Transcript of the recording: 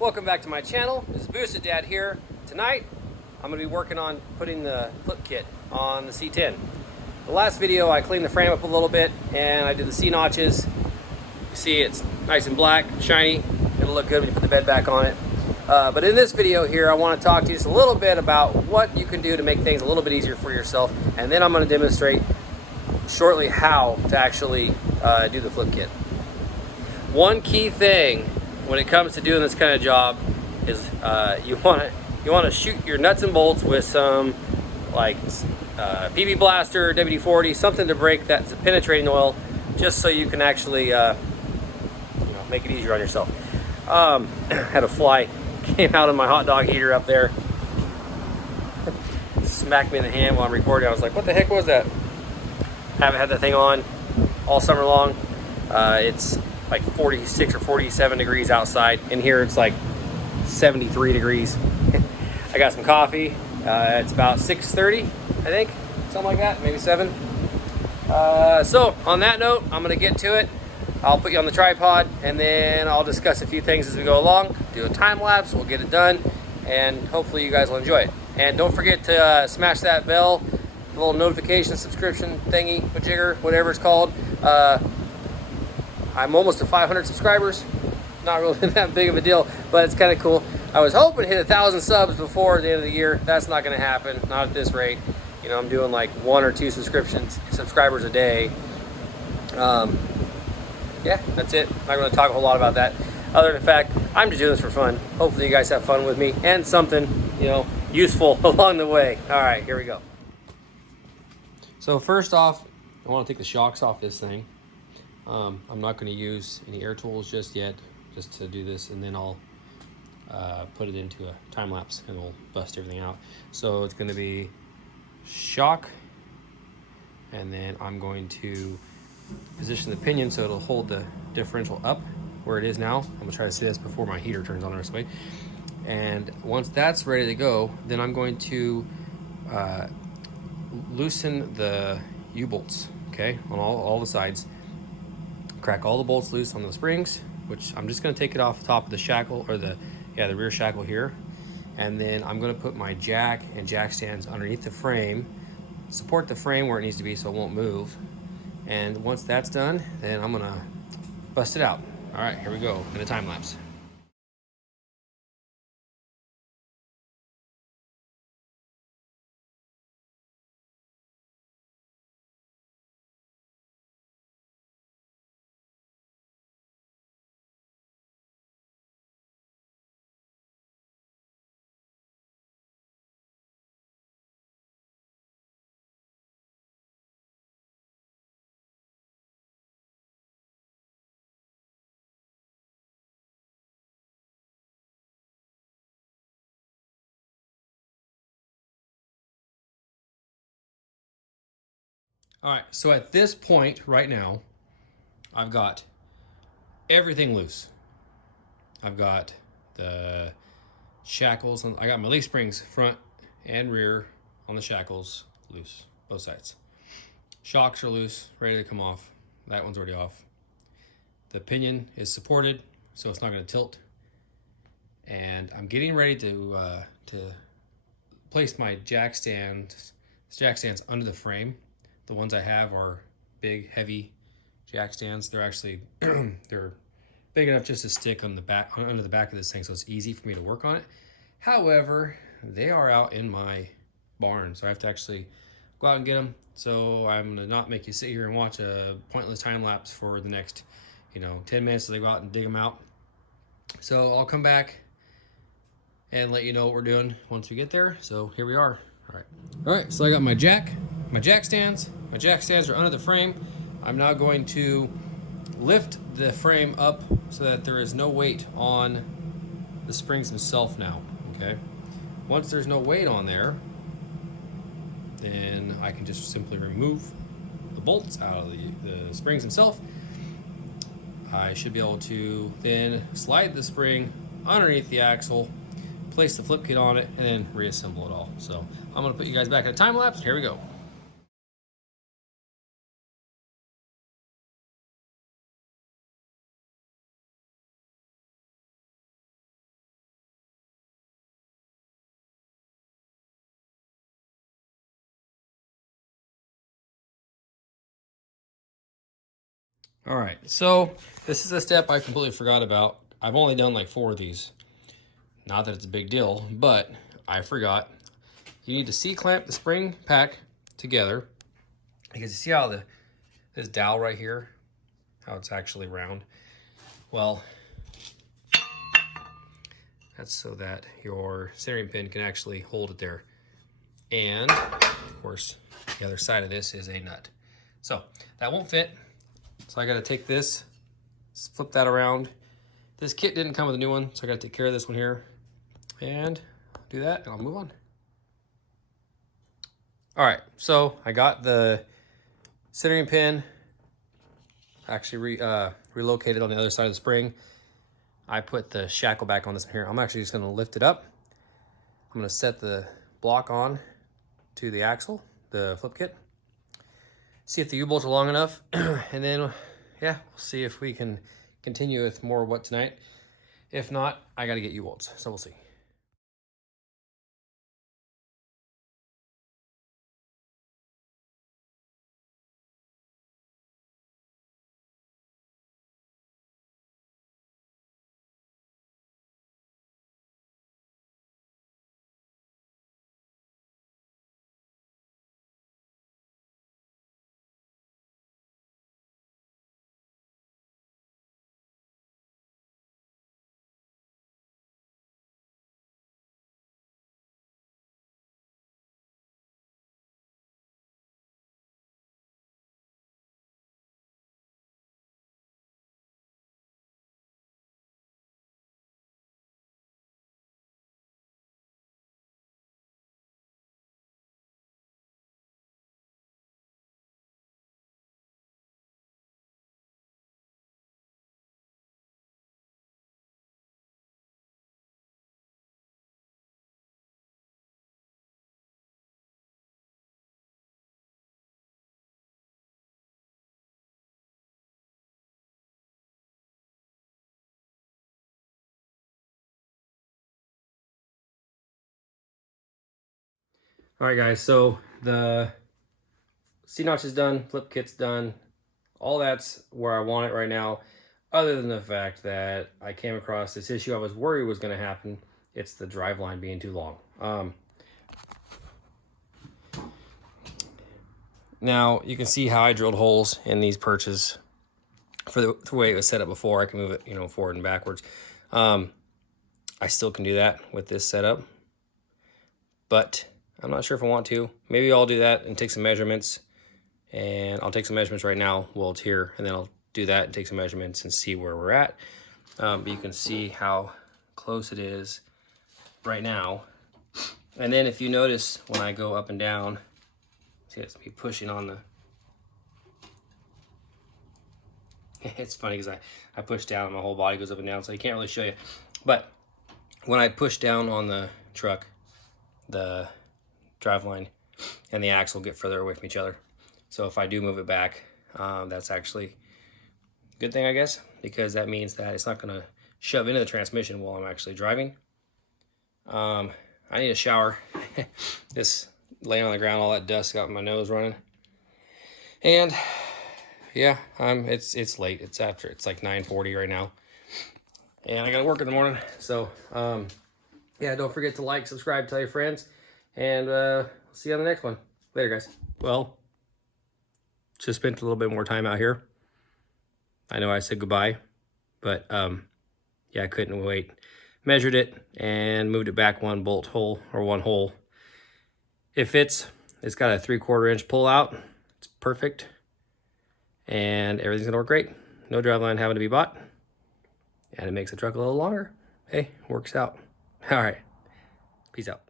Welcome back to my channel. This is Boosted Dad here. Tonight, I'm going to be working on putting the flip kit on the C10. The last video, I cleaned the frame up a little bit and I did the C notches. You see it's nice and black, shiny. It'll look good when you put the bed back on it. But in this video here, I want to talk to you just a little bit about what you can do to make things a little bit easier for yourself. And then I'm going to demonstrate shortly how to actually do the flip kit. One key thing when it comes to doing this kind of job is you want to shoot your nuts and bolts with some like PB Blaster, WD-40, something to break that penetrating oil, just so you can actually make it easier on yourself. Had a fly came out of my hot dog heater up there, smacked me in the hand while I'm recording. I was like, what the heck was that? Haven't had that thing on all summer long. It's like 46 or 47 degrees outside. In here it's like 73 degrees. I got some coffee. It's about 6:30, I think, something like that, maybe 7. So on that note, I'm gonna get to it. I'll put you on the tripod and then I'll discuss a few things as we go along, do a time lapse, we'll get it done, and hopefully you guys will enjoy it. And don't forget to smash that bell, the little notification subscription thingy, majigger, whatever it's called. I'm almost to 500 subscribers. Not really that big of a deal, but it's kind of cool. I was hoping to hit 1,000 subs before the end of the year. That's not going to happen, not at this rate. You know, I'm doing like 1 or 2 subscribers a day. Yeah, that's it. I'm not going to talk a whole lot about that. Other than the fact, I'm just doing this for fun. Hopefully you guys have fun with me and something, useful along the way. All right, here we go. So first off, I want to take the shocks off this thing. I'm not going to use any air tools just yet, just to do this, and then I'll put it into a time lapse and we'll bust everything out. So it's going to be shock, and then I'm going to position the pinion so it'll hold the differential up where it is now. I'm going to try to see this before my heater turns on the rest of the way. And once that's ready to go, then I'm going to loosen the U-bolts, okay, on all the sides. Crack all the bolts loose on the springs, which I'm just going to take it off the top of the shackle, or the rear shackle here, and then I'm going to put my jack and jack stands underneath the frame, support the frame where it needs to be so it won't move. And once that's done, then I'm going to bust it out. All right, here we go in a time lapse. All right, so at this point right now, I've got everything loose. I've got the shackles, I got my leaf springs front and rear on the shackles loose, both sides. Shocks are loose, ready to come off. That one's already off. The pinion is supported, so it's not going to tilt. And I'm getting ready to place my jack stands under the frame. The ones I have are big, heavy jack stands. They're actually they're big enough just to stick on the back, under the back of this thing, so it's easy for me to work on it. However, they are out in my barn, so I have to actually go out and get them. So I'm gonna not make you sit here and watch a pointless time lapse for the next 10 minutes so they go out and dig them out. So I'll come back and let you know what we're doing once we get there. So here we are. All right, so I got my jack stands. My jack stands are under the frame. I'm now going to lift the frame up so that there is no weight on the springs themselves now, okay? Once there's no weight on there, then I can just simply remove the bolts out of the springs themselves. I should be able to then slide the spring underneath the axle, place the flip kit on it, and then reassemble it all. So I'm gonna put you guys back in a time lapse. Here we go. All right, so this is a step I completely forgot about. I've only done like 4 of these. Not that it's a big deal, but I forgot. You need to C-clamp the spring pack together, because you see how this dowel right here, how it's actually round? Well, that's so that your centering pin can actually hold it there. And of course, the other side of this is a nut. So that won't fit. So I gotta take this, flip that around. This kit didn't come with a new one, so I gotta take care of this one here. And do that, and I'll move on. All right, so I got the centering pin actually relocated on the other side of the spring. I put the shackle back on this one here. I'm actually just gonna lift it up. I'm gonna set the block on to the axle, the flip kit. See if the U-bolts are long enough, and then, yeah, we'll see if we can continue with more what tonight. If not, I gotta get U-bolts, so we'll see. All right, guys, so the C-notch is done, flip kit's done. All that's where I want it right now, other than the fact that I came across this issue I was worried was gonna happen. It's the driveline being too long. Now, you can see how I drilled holes in these perches for the way it was set up before. I can move it, you know, forward and backwards. I still can do that with this setup, but I'm not sure if I want to. Maybe I'll do that and take some measurements, and I'll take some measurements right now while it's here, and then I'll do that and take some measurements and see where we're at. But you can see how close it is right now. And then if you notice when I go up and down, see, it's me pushing on the, it's funny because I push down and my whole body goes up and down, so you can't really show you. But when I push down on the truck, the driveline and the axle get further away from each other. So if I do move it back, that's actually a good thing, I guess, because that means that it's not gonna shove into the transmission while I'm actually driving. I need a shower. Just laying on the ground, all that dust got my nose running. And yeah, it's late. It's like 9:40 right now. And I gotta work in the morning. So yeah, don't forget to like, subscribe, tell your friends, and see you on the next one. Later, guys. Well, just spent a little bit more time out here. I know I said goodbye, but yeah, I couldn't wait. Measured it and moved it back one bolt hole, or one hole. It fits. It's got a 3/4 inch pull out. It's perfect. And everything's gonna work great. No driveline having to be bought. And it makes the truck a little longer. Hey, works out. All right, peace out.